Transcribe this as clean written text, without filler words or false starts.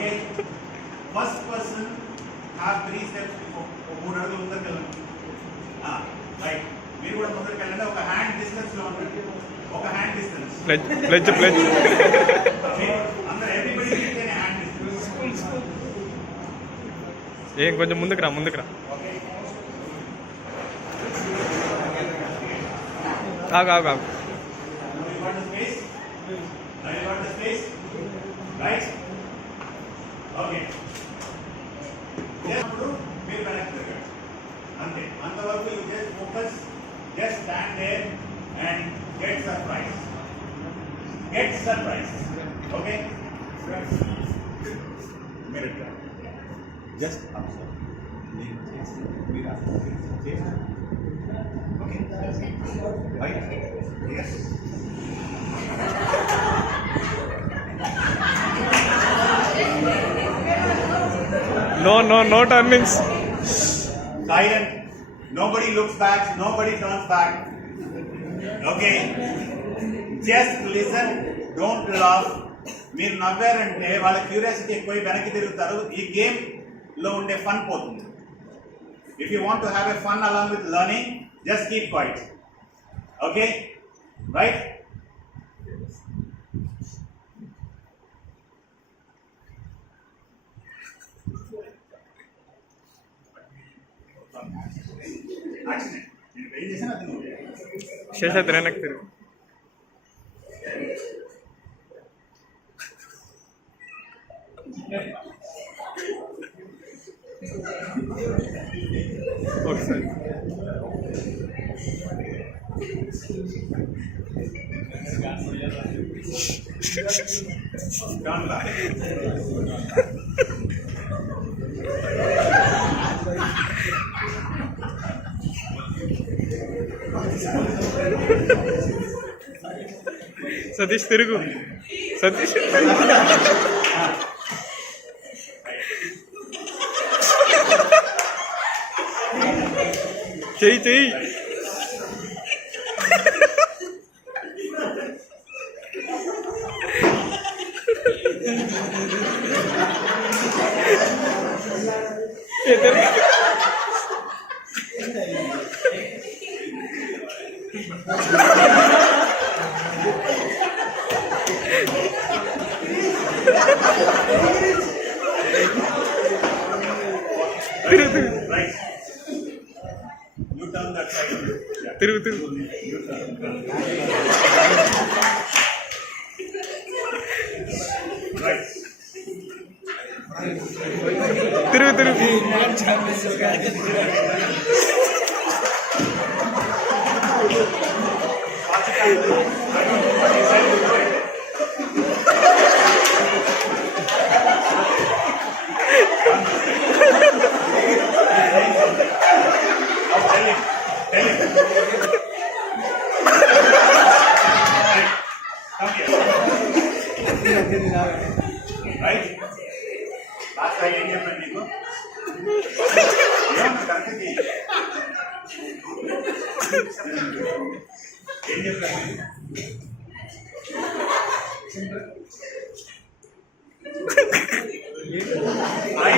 Okay. First person have 3 steps before. 3 అడుగులు ముందుకు వెళ్ళండి. రైట్. మీరు కూడా ముందుకు వెళ్ళండి. ఒక హ్యాండ్ డిస్టెన్స్ లో ఉండండి. ఒక హ్యాండ్ డిస్టెన్స్. ప్లెడ్జ్. అందరూ ఎవ్రీబడీ ఇస్తేనే హ్యాండ్ డిస్టెన్స్. ఏం కొంచెం ముందుకు రా. ఓకే. ఆగు. You want the space? Now you want the space? Right? Okay. Just మీరు కనెక్ట్ చేయండి. అంతే. అంతవరకు you just focus, just stand there and get surprised. Okay? Mirror. Just observe. Okay? Right? Yes. No turnings. Silent. Nobody looks back. Nobody turns back. Okay? Just listen. Don't laugh. మీరు నవ్వారంటే వాళ్ళ క్యూరియాసిటీ ఎక్కువై వెనక్కి తిరుగుతారు. ఈ గేమ్ లో ఉండే ఫన్ పోతుంది. If you want to have a fun along with learning, just keep quiet. Okay? Right? Seshadri వెనక్కి తిరుగు. Okay sir. సతీష్ తిరుగు. సతీష్ చెయ్యి. Right. You turn that side. తిరుగు. You turn. Right. తిరుగు. Tell him. Come here. Right? Last time ఏం చెప్పాను నీకు? ఏమన్నా కరెక్ట్ చేయి. ఏం చెప్పాను? I